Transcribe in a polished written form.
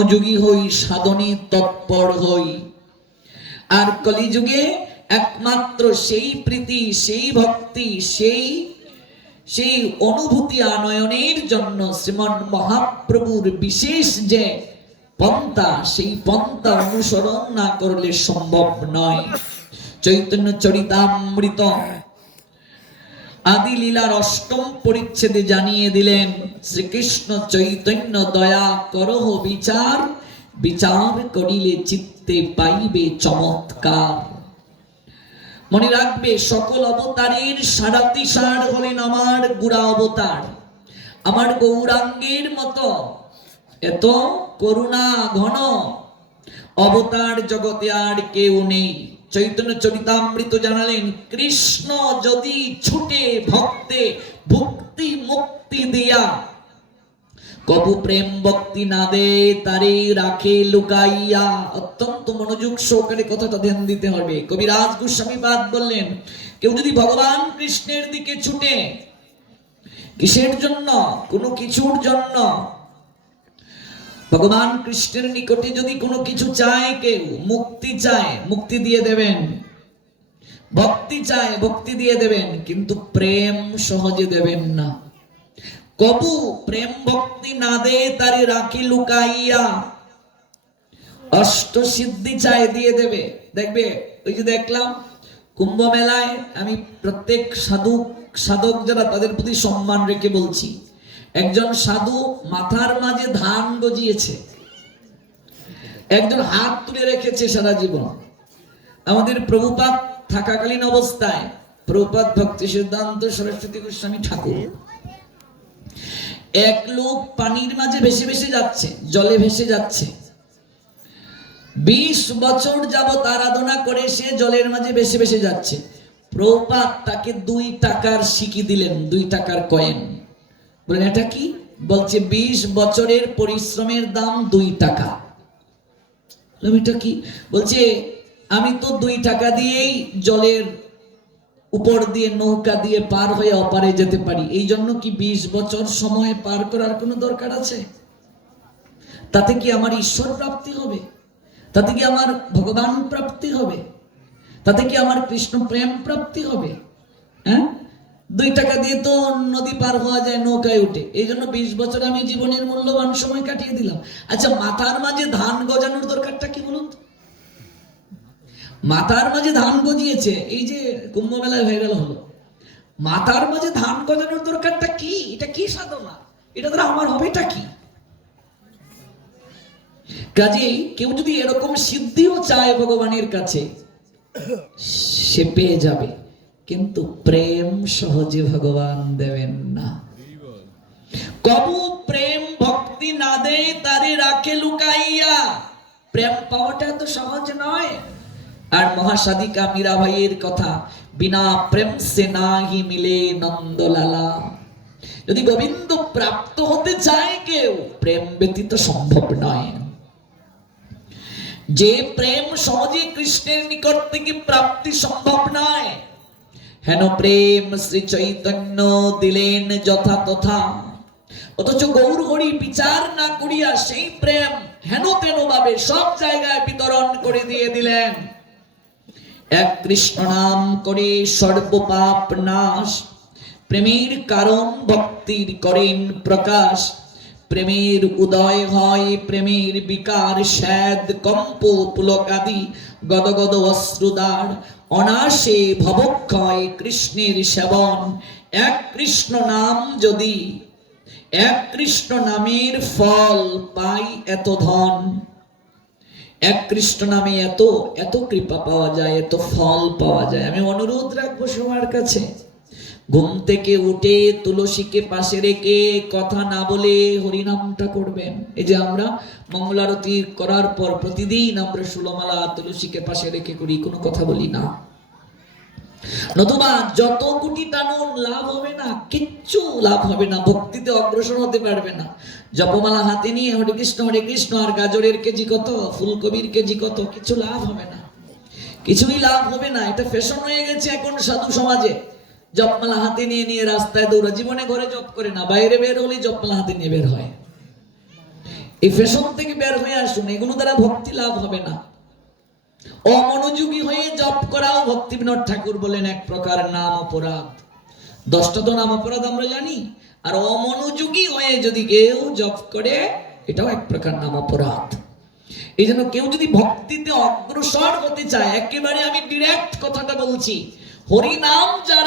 মনোযোগী হই, সাধনে তৎপর হই। আর কলিযুগে একমাত্র সেই প্রীতি, সেই ভক্তি, সেই অনুভূতি আনয়নের জন্য শ্রীমন মহাপ্রভুর বিশেষ যে পন্থা, সেই পন্থা অনুসরণ না করলে সম্ভব নয়। চৈতন্য চরিতামৃত আদি লীলার অষ্টম পরিচ্ছেদে জানিয়ে দিলেন, শ্রীকৃষ্ণ চৈতন্য দয়া করহ বিচার, বিচার করিলে চিত্তে পাইবে চমৎকার। মনে রাখবে, সকল অবতারের সারাতিসার হলেন আমার গুড়া অবতার। আমার গৌরাঙ্গের মতো এত করুণা ঘন অবতার জগতে আর কেউ নেই। চৈতন্য চরিতামৃত জানালেন, কৃষ্ণ যদি ছুটে ভক্তে ভক্তি মুক্তি দিয়া, কবু প্রেম ভক্তি না দে তারে রাখে লুকাইয়া। অত্যন্ত মনোযোগ সহকারে কথাটা ধ্যান দিতে হবে। কবিরাজ গোস্বামী পাদ বললেন, কেউ যদি ভগবান কৃষ্ণের দিকে ছুটে, কিসের জন্য? কোনো কিছুর জন্য। ভগবান কৃষ্ণের নিকটে যদি কোনো কিছু চায়, কেউ মুক্তি চায়, মুক্তি দিয়ে দেবেন। ভক্তি চায়, ভক্তি দিয়ে দেবেন, কিন্তু প্রেম সহজে দেবেন না। কবু প্রেম ভক্তি না দে তারে রাখি লুকাইয়া। অষ্ট সিদ্ধি চায়, দিয়ে দেবে। দেখবে, ওই যে দেখলাম কুম্ভ মেলায়, আমি প্রত্যেক সাধক যারা তাদের প্রতি সম্মান রেখে বলছি, একজন সাধু মাথার মাঝে ধান গজিয়েছে, একজন হাত তুলে রেখেছে সারা জীবন। আমাদের প্রভুপাদ থাকাকালীন অবস্থায়, প্রভুপাদ ভক্তি সিদ্ধান্ত সরস্বতী গোস্বামী ঠাকুর, এক লোক পানির মাঝে ভেসে ভেসে যাচ্ছে, জলে ভেসে যাচ্ছে। 20 বছর যাবত আরাধনা করে সে জলের মাঝে ভেসে ভেসে যাচ্ছে। প্রভুপাদ তাকে 2 টাকার সিকি দিলেন, 2 টাকার কয়েন। বলেন, এটা কি? বলছে 20 বছরের পরিশ্রমের দাম 2 টাকা। এটা কি? বলছে, আমি তো 2 টাকা দিয়েই জলের উপর দিয়ে নৌকা দিয়ে পার হয়ে অপারে যেতে পারি, এই জন্য কি 20 বছর সময় পার করার কোনো দরকার আছে? তাতে কি আমার ঈশ্বর প্রাপ্তি হবে? তাতে কি আমার ভগবান প্রাপ্তি হবে? তাতে কি আমার কৃষ্ণ প্রেম প্রাপ্তি হবে? হ্যাঁ, 2 টাকা দিয়ে তো নদী পার হওয়া যায় নৌকায় উঠে। এই জন্য 20 বছর আমি জীবনের মূল্যবান সময় কাটিয়ে দিলাম। আচ্ছা, মাথার মাঝে ধান গজানোর দরকারটা কি বলুন? মাথার মাঝে ধান গজিয়েছে, এই যে কুম্ভ মেলায় হয়ে গেল হলো, মাথার মাঝে ধান গজানোর দরকারটা কি? এটা কি সাধনা? এটা দ্বারা আমার হবেটা কি? কাজেই কেউ যদি এরকম সিদ্ধিও চায় ভগবানের কাছে, সে পেয়ে যাবে, কিন্তু প্রেম সহজে ভগবান দেবেন না। কবু প্রেম ভক্তি না দে তারে রাখে লুকাইয়া। প্রেম পাওয়াটা তো সহজ নয়। আর মহাসাধিকা মীরাবাইয়ের কথা, বিনা প্রেম সে নাহি মিলে নন্দলালা। যদি গোবিন্দ প্রাপ্ত হতে চায় কেউ, প্রেম ব্যতীত সম্ভব নয়। যে প্রেম সহজে কৃষ্ণের নিকট থেকে প্রাপ্তি সম্ভব নয়, হেন প্রেম শ্রী চৈতন্য দিলেন যথা তথা। অথচ গৌর হরি বিচার না করিয়া সেই প্রেম হেন তেন ভাবে সব জায়গায় বিতরণ করে দিয়ে দিলেন। এক কৃষ্ণ নাম করে সর্বপাপ নাশ, প্রেমের কারণ ভক্তির করেন প্রকাশ। প্রেমের উদয় হয় প্রেমের বিকার, শ্বেদ কম্প পুলকাদি গদগদ অশ্রুদার। অনাসে ভবক্ষয় কৃষ্ণের সেবন, এক কৃষ্ণ নাম যদি, এক কৃষ্ণ নামের ফল পাই এত ধন। এক কৃষ্ণ নামে এত এত কৃপা পাওয়া যায়, এত ফল পাওয়া যায়। আমি অনুরোধ রাখবো সবার কাছে, ঘুম থেকে উঠে তুলসীকে পাশে রেখে কথা না বলে হরিনামটা করবেন। এই যে আমরা মঙ্গলারতি করার পর প্রতিদিন আমরা ষোলমালা তুলসীকে পাশে রেখে করি, কোনো কথা বলি না। নতুবা যত কোটি টানুন লাভ হবে না, কিচ্ছু লাভ হবে না, ভক্তিতে অগ্রসর হতে পারবে না। জপমালা হাতে নিয়ে হরে কৃষ্ণ আর গাজরের কেজি কত, ফুলকপির কেজি কত, কিছু লাভ হবে না, কিছুই লাভ হবে না। এটা ফ্যাশন হয়ে গেছে এখন সাধু সমাজে। জপমালা হাতে নিয়ে নিয়ে রাস্তায় দৌড়া, জীবনে ঘরে জপ করে না, বাইরে বের হলে জপমালা হাতে নিয়ে বের হয়। এই ফ্যাশন থেকে বের হয়ে আসুন, এগুলো দ্বারা ভক্তি লাভ হবে না। অমনোযোগী হয়ে জপ করাও ভক্তি বিনোদ ঠাকুর বলেন এক প্রকার নাম অপরাধ। 10টা তো নাম অপরাধ আমরা জানি, আর অমনোযোগী হয়ে যদি কেউ জপ করে এটাও এক প্রকার নাম অপরাধ। এই জন্য কেউ যদি ভক্তিতে অগ্রসর হতে চায়, একেবারে আমি ডিরেক্ট কথাটা বলছি, হরি নাম যারা